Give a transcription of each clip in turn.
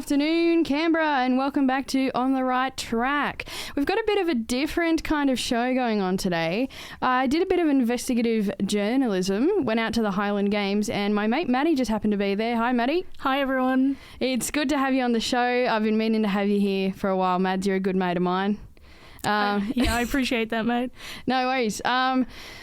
afternoon, Canberra, and welcome back to On the Right Track. We've got a bit of a different kind of show going on today. I did a bit of investigative journalism, went out to the Highland Games, and my mate Maddy just happened to be there. Hi, Maddy. Hi, everyone. It's good to have you on the show. I've been meaning to have you here for a while, Mads. You're a good mate of mine. Yeah, I appreciate that, mate. No worries.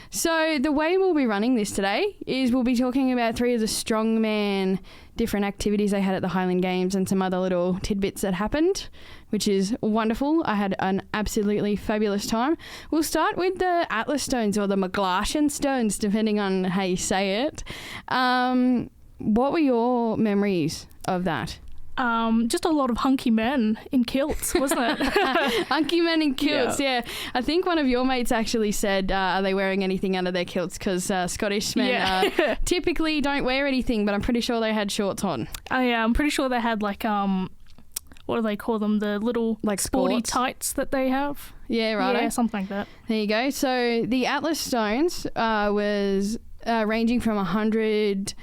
So the way we'll be running this today is we'll be talking about three of the strongman different activities they had at the Highland Games and some other little tidbits that happened, which is wonderful. I had an absolutely fabulous time. We'll start with the Atlas stones or the Maglashan stones, depending on how you say it. What were your memories of that? Just a lot of hunky men in kilts, wasn't it? Hunky men in kilts, yeah. I think one of your mates actually said, are they wearing anything under their kilts? Because Scottish men typically don't wear anything, but I'm pretty sure they had shorts on. Oh, yeah, I'm pretty sure they had what do they call them? The little like sporty sports tights that they have. Yeah, right. Yeah, something like that. There you go. So the Atlas stones was ranging from 100...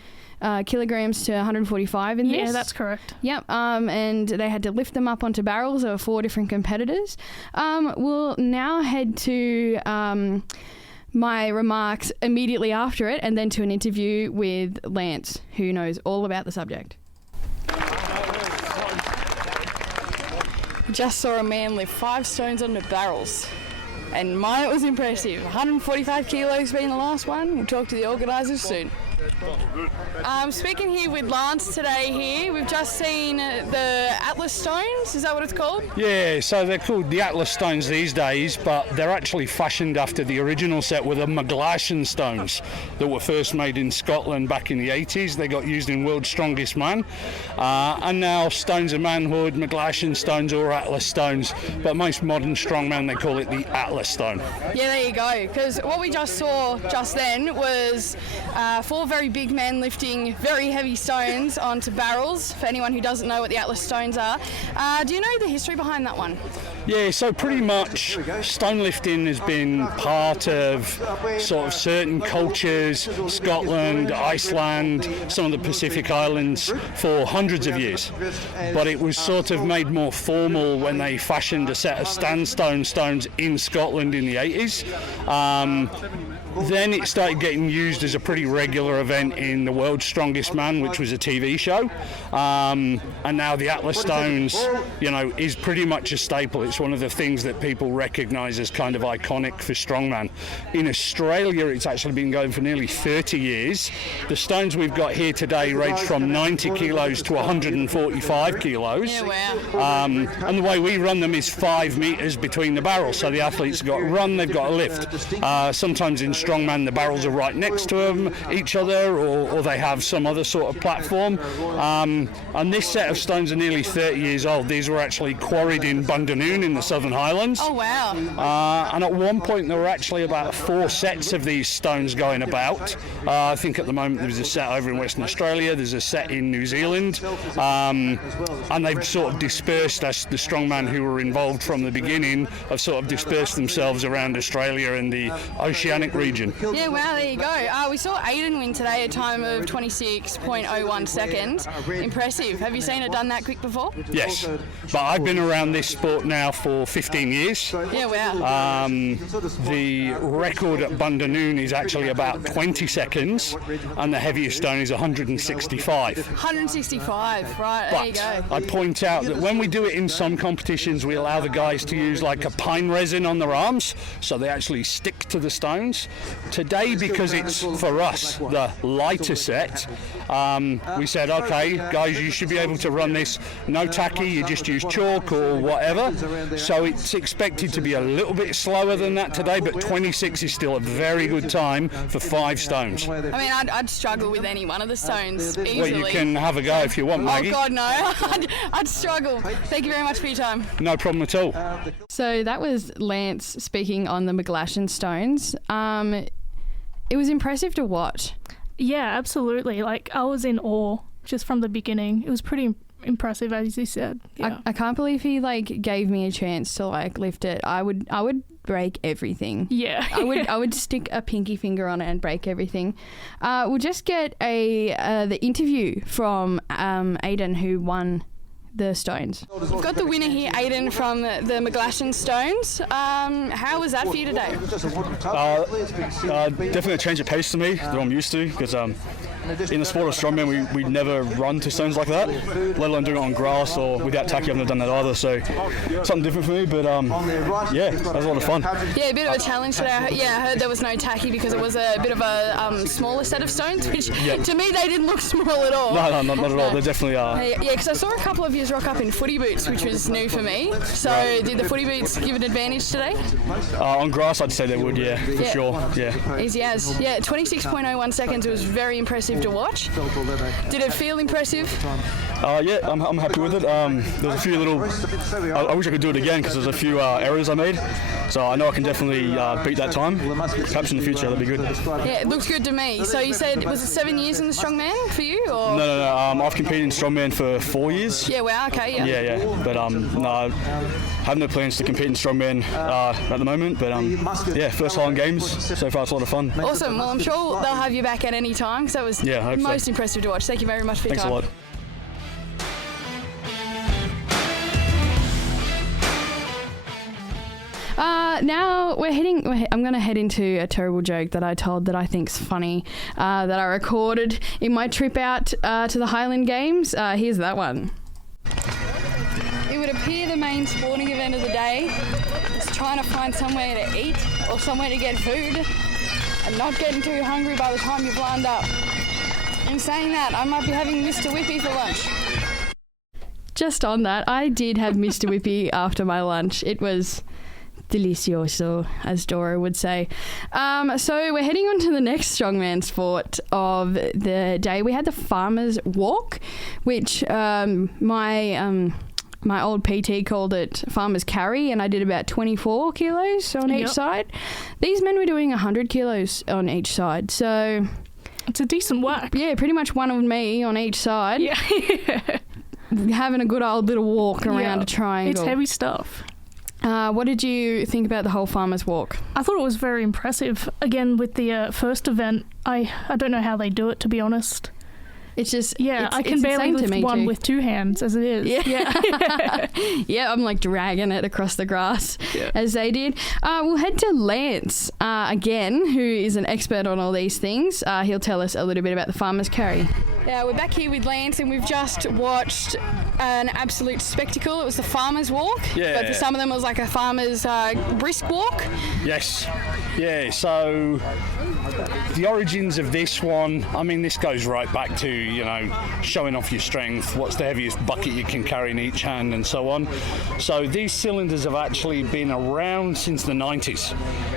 kilograms to 145 in this. Yeah, that's correct. Yep, and they had to lift them up onto barrels. There were 4 different competitors. We'll now head to my remarks immediately after it and then to an interview with Lance, who knows all about the subject. Just saw a man lift 5 stones onto barrels. And it was impressive. 145 kilos being the last one. We'll talk to the organisers soon. Speaking here with Lance today here, we've just seen the Atlas stones, is that what it's called? Yeah, so they're called the Atlas stones these days, but they're actually fashioned after the original set with the Maglashan stones that were first made in Scotland back in the 80s. They got used in World's Strongest Man, and now Stones of Manhood, Maglashan stones or Atlas stones, but most modern strongman they call it the Atlas stone. Yeah, there you go, because what we just saw just then was 4 very big men lifting very heavy stones onto barrels, for anyone who doesn't know what the Atlas stones are. Do you know the history behind that one? Yeah, so pretty much stone lifting has been part of sort of certain cultures, Scotland, Iceland, some of the Pacific Islands for hundreds of years. But it was sort of made more formal when they fashioned a set of sandstone stones in Scotland in the 80s. Then it started getting used as a pretty regular event in The World's Strongest Man, which was a TV show. And now the Atlas stones, is pretty much a staple. It's one of the things that people recognise as kind of iconic for strongman. In Australia, it's actually been going for nearly 30 years. The stones we've got here today range from 90 kilos to 145 kilos. Yeah, wow. And the way we run them is 5 metres between the barrels. So the athletes have got to run, they've got to lift. Sometimes in strongman, the barrels are right next to them, each other, or they have some other sort of platform. And this set of stones are nearly 30 years old. These were actually quarried in Bundanoon in the Southern Highlands. Oh, wow. And at one point, there were actually about 4 sets of these stones going about. I think at the moment there's a set over in Western Australia, there's a set in New Zealand, and they've sort of dispersed us, the strongmen who were involved from the beginning have sort of dispersed themselves around Australia and the oceanic region. Yeah, wow, there you go. We saw Aiden win today at a time of 26.01 seconds. Impressive. Have you seen it done that quick before? Yes, but I've been around this sport now for 15 years. Yeah, wow. The record at Bundanoon is actually about 20 seconds, and the heaviest stone is 165. 165, right, But there you go. I point out that when we do it in some competitions, we allow the guys to use like a pine resin on their arms, so they actually stick to the stones. Today, because it's, for us, the lighter set, we said, okay, guys, you should be able to run this no tacky, you just use chalk or whatever. So it's expected to be a little bit slower than that today, but 26 is still a very good time for 5 stones. I mean, I'd struggle with any one of the stones easily. Well, you can have a go if you want, Maggie. Oh, God, no. I'd struggle. Thank you very much for your time. No problem at all. So that was Lance speaking on the Maglashan stones. It was impressive to watch. Yeah, absolutely. I was in awe just from the beginning. It was pretty impressive, as you said. Yeah. I can't believe he gave me a chance to lift it. I would break everything. Yeah. I would stick a pinky finger on it and break everything. We'll just get the interview from Aiden, who won the stones. We've got the winner here, Aiden, from the McGlashan Stones. How was that for you today? Definitely a change of pace to me that I'm used to, because in the sport of strongman we never run to stones like that, let alone doing it on grass or without tacky. I've never done that either, so something different for me, but yeah, that was a lot of fun. Yeah, a bit of a challenge today. I heard there was no tacky because it was a bit of a smaller set of stones, which to me they didn't look small at all. No, not at all. They definitely are. Yeah, because I saw a couple of yous rock up in footy boots, which was new for me. So did the footy boots give an advantage today? On grass, I'd say they would, for sure. Yeah. Easy as. Yeah, 26.01 seconds. It was very impressive to watch. Did it feel impressive? Yeah, I'm happy with it. There's a few little. I wish I could do it again because there's a few errors I made. So I know I can definitely beat that time. Perhaps in the future that'd be good. Yeah, it looks good to me. So you said, was it 7 years in the strongman for you? Or? No. I've competed in strongman for 4 years. Yeah, wow, okay, yeah. Yeah. But no, I have no plans to compete in strongman at the moment. But first Highland Games. So far it's a lot of fun. Awesome. Well, I'm sure they'll have you back at any time because that was most impressive to watch. Thank you very much for your time. Thanks a lot. Now I'm going to head into a terrible joke that I told that I think's funny, that I recorded in my trip out to the Highland Games. Here's that one. It would appear the main sporting event of the day is trying to find somewhere to eat or somewhere to get food and not getting too hungry by the time you've lined up. In saying that, I might be having Mr. Whippy for lunch. Just on that, I did have Mr. Whippy after my lunch. It was delicioso, as Dora would say. So we're heading on to the next strongman sport of the day. We had the farmers walk, which my old PT called it farmers carry, and I did about 24 kilos on each side. These men were doing 100 kilos on each side, so it's a decent whack. Yeah, pretty much one of me on each side. Yeah. Having a good old little walk around a triangle. It's heavy stuff. What did you think about the whole farmers walk? I thought it was very impressive. Again, with the first event, I don't know how they do it, to be honest. It's just I can barely lift one with two hands as it is. Yeah, yeah. I'm like dragging it across the grass as they did. We'll head to Lance again, who is an expert on all these things. He'll tell us a little bit about the farmers carry. Yeah, we're back here with Lance, and we've just watched an absolute spectacle. It was the farmers walk, but for some of them it was like a farmers brisk walk. Yes, yeah. So the origins of this one, I mean, this goes right back to showing off your strength, what's the heaviest bucket you can carry in each hand and so on. So these cylinders have actually been around since the 90s.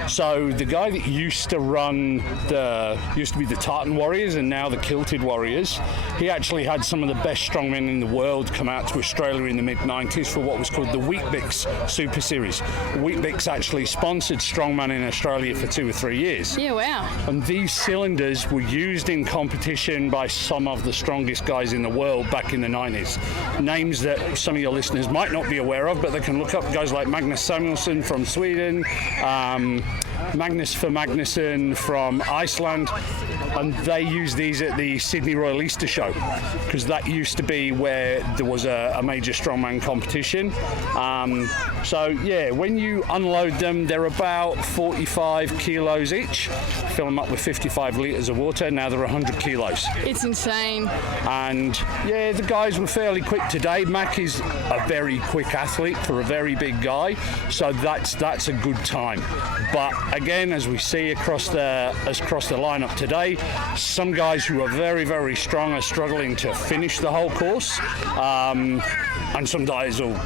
So the guy that used to be the Tartan Warriors and now the Kilted Warriors, he actually had some of the best strongmen in the world come out to Australia in the mid-90s for what was called the Weet-Bix Super Series. Weet-Bix actually sponsored strongman in Australia for 2 or 3 years. Yeah, wow. And these cylinders were used in competition by some of the strongest guys in the world back in the 90s. Names that some of your listeners might not be aware of, but they can look up guys like Magnus Samuelsson from Sweden, Magnus Magnusson from Iceland, and they use these at the Sydney Royal Easter Show because that used to be where there was a major strongman competition. When you unload them, they're about 45 kilos each. Fill them up with 55 litres of water. Now they're 100 kilos. It's insane. And the guys were fairly quick today. Mac is a very quick athlete for a very big guy, so that's a good time. But again, as we see across the lineup today, some guys who are very, very strong are struggling to finish the whole course, and some guys will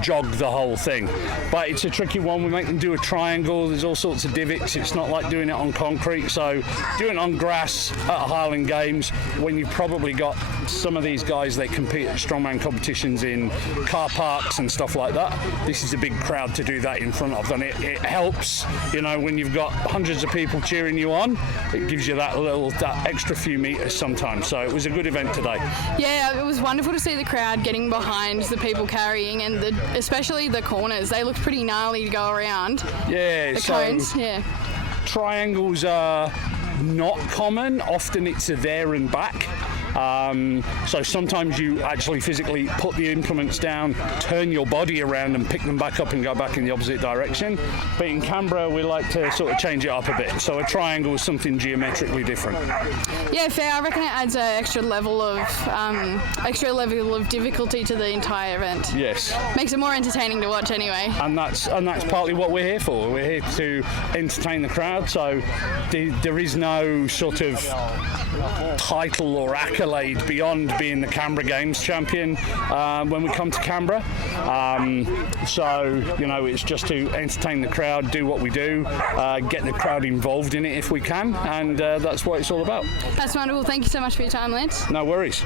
jog the whole thing. But it's a tricky one. We make them do a triangle. There's all sorts of divots. It's not like doing it on concrete. So doing it on grass at Highland Games, when you've probably got some of these guys, they compete at strongman competitions in car parks and stuff like that. This is a big crowd to do that in front of, and it helps, when you've got hundreds of people cheering you on, it gives you that extra few meters sometimes. So it was a good event today. Yeah, it was wonderful to see the crowd getting behind the people carrying, and especially the corners. They looked pretty gnarly to go around. Yeah, the cones. Yeah. Triangles are not common. Often it's a there and back. So sometimes you actually physically put the implements down, turn your body around and pick them back up and go back in the opposite direction. But in Canberra, we like to sort of change it up a bit. So a triangle is something geometrically different. Yeah, fair. I reckon it adds an extra level of difficulty to the entire event. Yes. Makes it more entertaining to watch anyway. And that's partly what we're here for. We're here to entertain the crowd. So there is no sort of title or accolade beyond being the Canberra Games champion when we come to Canberra. So, it's just to entertain the crowd, do what we do, get the crowd involved in it if we can, and that's what it's all about. That's wonderful. Thank you so much for your time, Lance. No worries.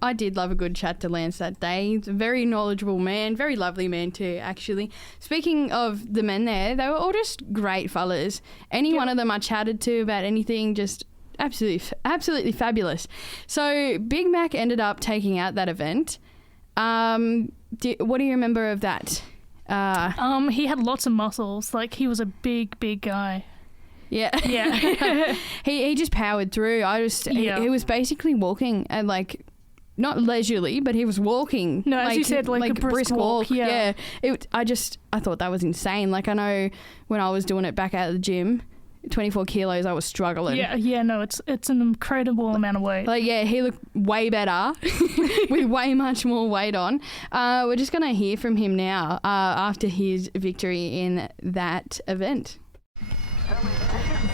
I did love a good chat to Lance that day. He's a very knowledgeable man, very lovely man too, actually. Speaking of the men there, they were all just great fellas. Any one of them I chatted to about anything, just absolutely fabulous. So Big Mac ended up taking out that event. What do you remember of that? He had lots of muscles. Like, he was a big guy. Yeah. Yeah. he just powered through. He was basically walking and not leisurely, but he was walking. No, as you said, like a brisk walk. Yeah. I thought that was insane. Like, I know when I was doing it back out of the gym, 24 kilos, I was struggling. Yeah, no, it's an incredible amount of weight. He looked way better with way much more weight on. We're just going to hear from him now after his victory in that event.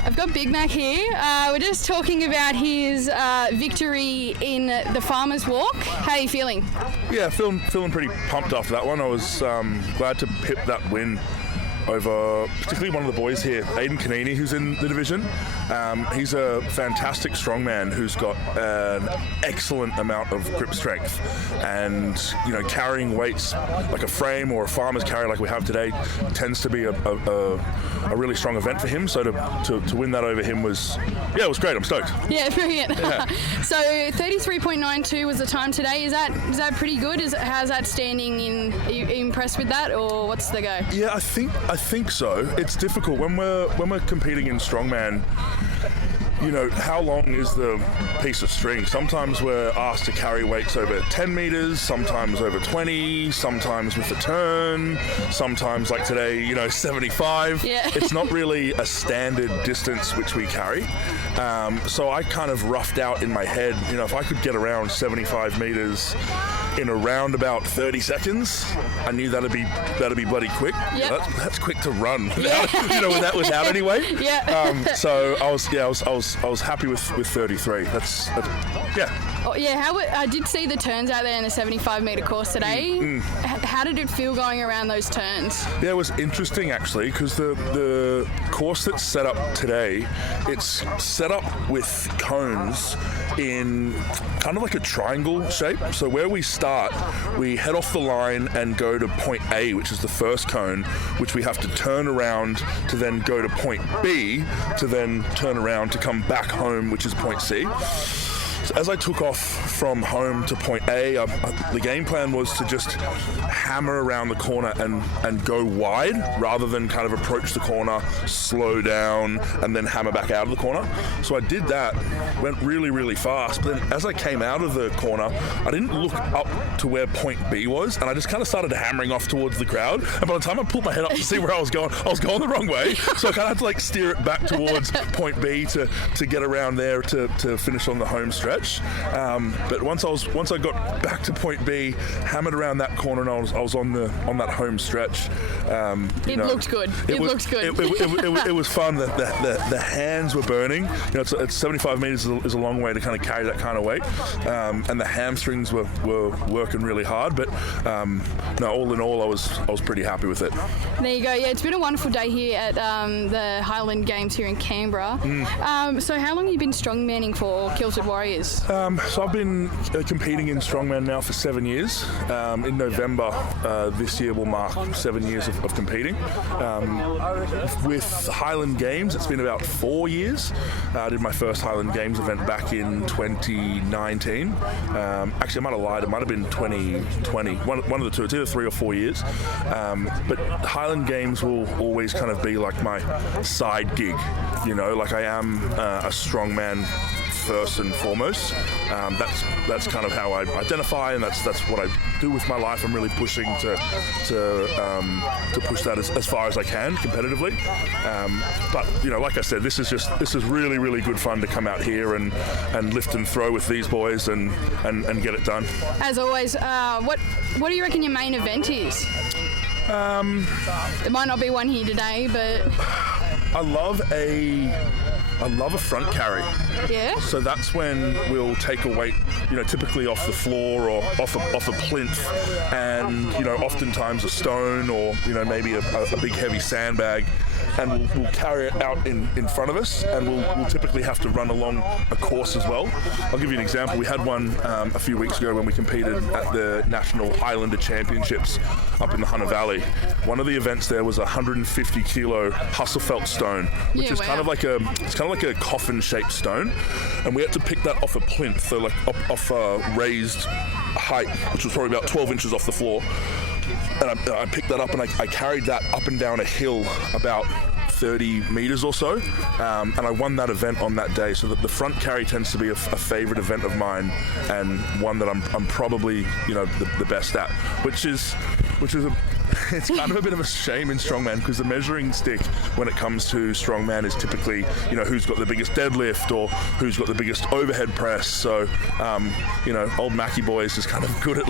I've got Big Mac here. We're just talking about his victory in the Farmers Walk. How are you feeling? Yeah, feeling pretty pumped after that one. I was glad to pip that win over particularly one of the boys here, Aidan Kanini, who's in the division. He's a fantastic strongman who's got an excellent amount of grip strength, and carrying weights like a frame or a farmer's carry like we have today tends to be a really strong event for him. So to win that over him was great. I'm stoked. Yeah, brilliant. Yeah. So 33.92 was the time today. Is that pretty good? How's that standing in? Are you impressed with that, or what's the go? Yeah, I think so. It's difficult when we're competing in strongman. How long is the piece of string? Sometimes we're asked to carry weights over 10 meters, sometimes over 20, sometimes with a turn, sometimes like today, 75. Yeah. It's not really a standard distance which we carry. So I kind of roughed out in my head, if I could get around 75 meters in around about 30 seconds, I knew that'd be bloody quick. Yep. Yeah, that's quick to run without anyway. Yeah. So I was happy with 33. That's yeah. Oh, yeah. I did see the turns out there in the 75-meter course today. How did it feel going around those turns? Yeah, it was interesting actually, because the course that's set up today, it's set up with cones in kind of like a triangle shape. So where we start, we head off the line and go to point A, which is the first cone, which we have to turn around to then go to point B, to then turn around to come back home, which is point C. So as I took off from home to point A, the game plan was to just hammer around the corner and go wide rather than kind of approach the corner, slow down, and then hammer back out of the corner. So I did that, went really, really fast. But then as I came out of the corner, I didn't look up to where point B was, and I just kind of started hammering off towards the crowd. And by the time I pulled my head up to see where I was going the wrong way. So I kind of had to steer it back towards point B to get around there to finish on the home stretch. But once I got back to point B, hammered around that corner, and I was on that home stretch. It looked good. It looked good. It was fun. The hands were burning. It's 75 meters is a long way to kind of carry that kind of weight, and the hamstrings were working really hard. But all in all, I was pretty happy with it. There you go. Yeah, it's been a wonderful day here at the Highland Games here in Canberra. So how long have you been strongmanning for Kilted Warriors? So I've been competing in strongman now for 7 years. In November this year will mark 7 years of competing. With Highland Games, it's been about 4 years. I did my first Highland Games event back in 2019. Actually, I might have lied. It might have been 2020. One of the two. It's either 3 or 4 years. But Highland Games will always kind of be like my side gig. I am a strongman first and foremost. That's kind of how I identify, and that's what I do with my life. I'm really pushing to push that as far as I can competitively. But like I said, this is really, really good fun to come out here and lift and throw with these boys and get it done. As always, what do you reckon your main event is? There might not be one here today, but I love a front carry. Yeah. So that's when we'll take a weight, typically off the floor or off a plinth, and oftentimes a stone or maybe a big heavy sandbag, and we'll carry it out in front of us, and we'll typically have to run along a course as well. I'll give you an example. We had one a few weeks ago when we competed at the National Highlander Championships up in the Hunter Valley. One of the events there was a 150 kilo Hasselfeld stone, which is kind of like a coffin-shaped stone, and we had to pick that off a plinth, so like off a raised height, which was probably about 12 inches off the floor. And I picked that up and I carried that up and down a hill about 30 meters or so, and I won that event on that day. So that the front carry tends to be a favorite event of mine, and one that I'm probably the best at, which is it's kind of a bit of a shame in strongman, because the measuring stick when it comes to strongman is typically who's got the biggest deadlift or who's got the biggest overhead press. So old Maggie boy is just kind of good at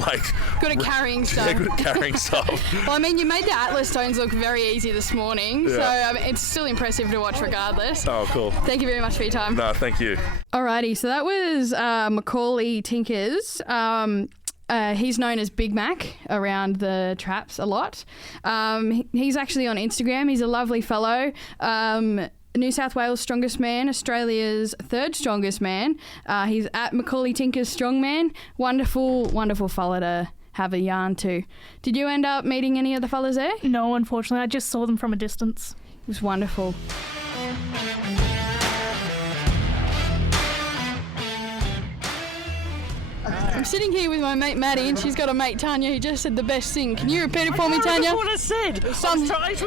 carrying stuff. Yeah, good at carrying stuff. Well, I mean, you made the Atlas stones look very easy this morning, so it's still impressive to watch regardless. Oh, cool. Thank you very much for your time. No, thank you. Alrighty, so that was Macaulay Tinkers. He's known as Big Mac around the traps a lot. He's actually on Instagram. He's a lovely fellow. New South Wales strongest man, Australia's third strongest man. He's at Macaulay Tinkers Strongman. Wonderful, wonderful fella to have a yarn to. Did you end up meeting any of the fellas there? No, unfortunately. I just saw them from a distance. It was wonderful. I'm sitting here with my mate Maddy, and she's got a mate Tanya who just said the best thing. Can you repeat it for me, Tanya? That's what I said.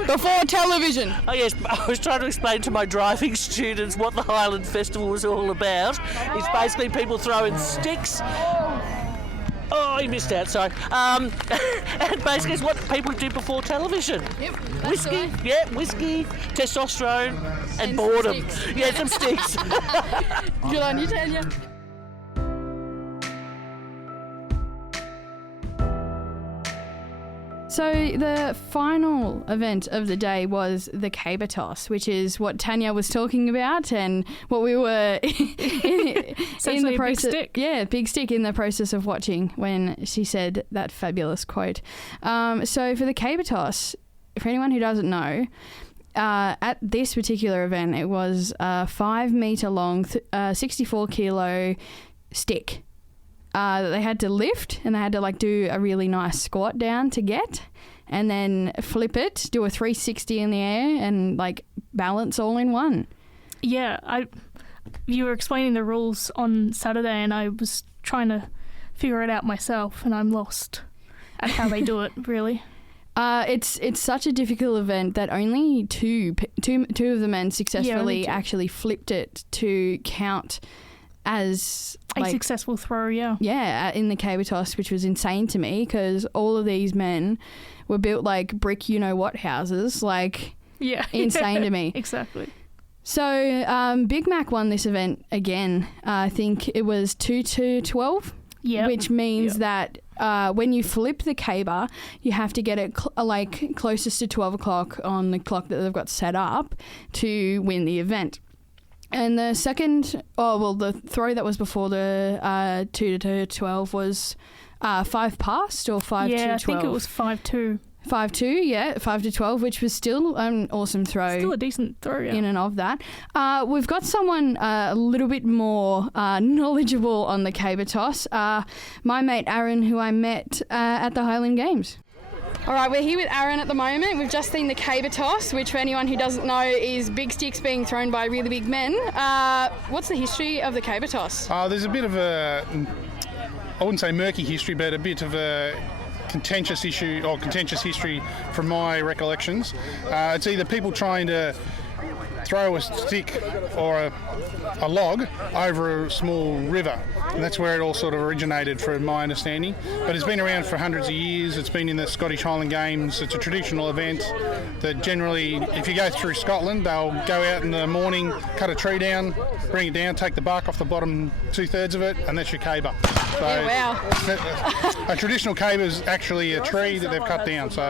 Before television. Oh yes, I was trying to explain to my driving students what the Highland Festival was all about. It's basically people throwing sticks. Oh, you missed out, sorry. And basically it's what people do before television. Yep. Whiskey, whiskey, testosterone, and boredom. Yeah, some sticks. Good on you, Tanya. So the final event of the day was the caber toss, which is what Tanya was talking about and what we were in the process. Big stick. Yeah, big stick in the process of watching when she said that fabulous quote. So for the caber toss, for anyone who doesn't know, at this particular event, it was a 5 meter long, 64 kilo stick. That they had to lift, and they had to do a really nice squat down to get, and then flip it, do a 360 in the air, and balance all in one. Yeah, you were explaining the rules on Saturday, and I was trying to figure it out myself, and I'm lost at how they do it, really. It's such a difficult event that only two of the men successfully actually flipped it to count as a successful throw, yeah, in the caber toss, which was insane to me because all of these men were built like brick what houses, insane to me. Exactly. So Big Mac won this event again. I think it was 2-12, which means that when you flip the caber, you have to get it closest to 12 o'clock on the clock that they've got set up to win the event. And the the throw that was before the 2-12 was 5 past or 5 to 12? Yeah, I think it was 5-2. 5-2, yeah, 5-12, which was still an awesome throw. Still a decent throw, yeah. In and of that. We've got someone a little bit more knowledgeable on the caber toss. My mate Aaron, who I met at the Highland Games. All right, we're here with Aaron at the moment. We've just seen the caber toss, which for anyone who doesn't know is big sticks being thrown by really big men. What's the history of the caber toss? There's a bit of I wouldn't say murky history, but a bit of a contentious history from my recollections. It's either people trying to throw a stick or a log over a small river. And that's where it all sort of originated, from my understanding. But it's been around for hundreds of years. It's been in the Scottish Highland Games. It's a traditional event that generally, if you go through Scotland, they'll go out in the morning, cut a tree down, bring it down, take the bark off the bottom 2/3 of it, and that's your caber. So wow. A traditional caber is actually a tree that they've cut down, so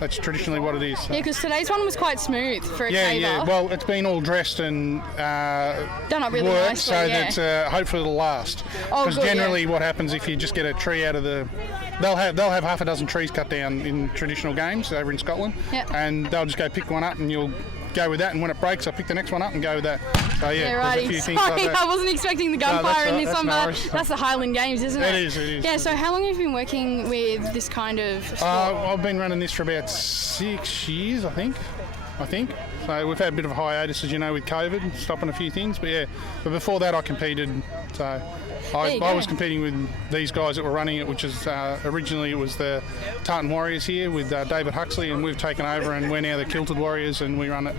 that's traditionally what it is. So. Yeah, because today's one was quite smooth for a Yeah, caber. yeah. Well, it's been all dressed and Done up really worked, nicely, so yeah. that hopefully it'll last. Oh, Because good, generally, yeah. what happens if you just get a tree out of the, they'll have half a dozen trees cut down in traditional games over in Scotland, Yeah. and they'll just go pick one up, and you'll go with that, and when it breaks, I'll pick the next one up and go with that. So yeah, there's a righty. few things Sorry, like that. I wasn't expecting the that's gunfire in all- this that's one, no but worries. that's the Highland Games, isn't it? It is. Yeah, so how long have you been working with this kind of sport? I've been running this for about 6 years, I think. So we've had a bit of a hiatus, as you know, with COVID, stopping a few things. But yeah, but before that I competed. So I was competing with these guys that were running it, which is originally it was the Tartan Warriors here with David Huxley, and we've taken over and we're now the Kilted Warriors and we run it.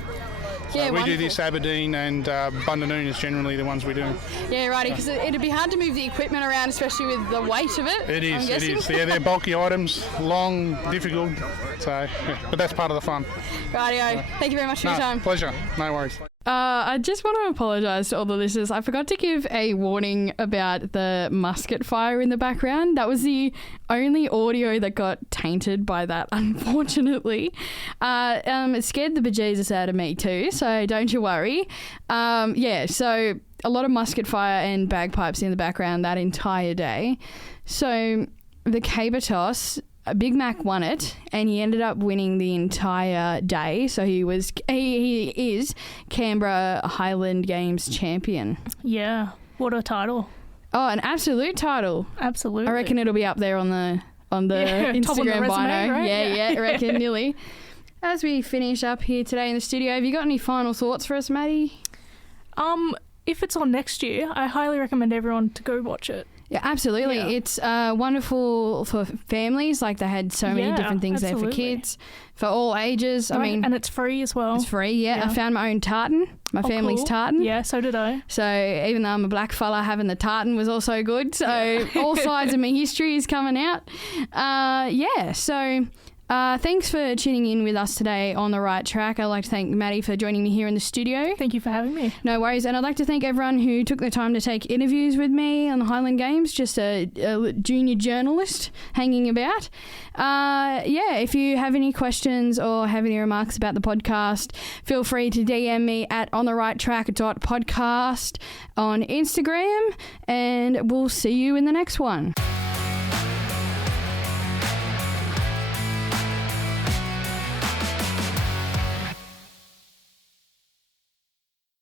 Yeah, we do wonderful. this. Aberdeen and Bundanoon is generally the ones we do. Yeah, righty, because it'd be hard to move the equipment around, especially with the weight of it. It I'm is. guessing. Yeah, they're bulky items, long, difficult. So, yeah, but that's part of the fun. Rightio. Thank you very much for your time. Pleasure. No worries. I just want to apologise to all the listeners. I forgot to give a warning about the musket fire in the background. That was the only audio that got tainted by that, unfortunately. It scared the bejesus out of me too, so don't you worry. So a lot of musket fire and bagpipes in the background that entire day. So the caber toss, Big Mac won it, and he ended up winning the entire day. So he is Canberra Highland Games champion. Yeah, what a title. Oh, an absolute title. Absolutely. I reckon it'll be up there on the top of the Instagram resume, bio. right? Yeah, I reckon nearly. As we finish up here today in the studio, have you got any final thoughts for us, Maddie? If it's on next year, I highly recommend everyone to go watch it. Yeah, absolutely. Yeah. It's wonderful for families. Like, they had so many different things there for absolutely. kids, for all ages. I Right, mean, and it's free as well. it's free. Yeah, Yeah. I found my own tartan. My family's cool. tartan. Yeah, so did I. So even though I'm a black fella, having the tartan was also good. So all sides of my history is coming out. Thanks for tuning in with us today on The Right Track. I'd like to thank Maddy for joining me here in the studio. Thank you for having me. No worries. And I'd like to thank everyone who took the time to take interviews with me on the Highland Games, just a junior journalist hanging about. If you have any questions or have any remarks about the podcast, feel free to DM me at ontherighttrack.podcast on Instagram, and we'll see you in the next one.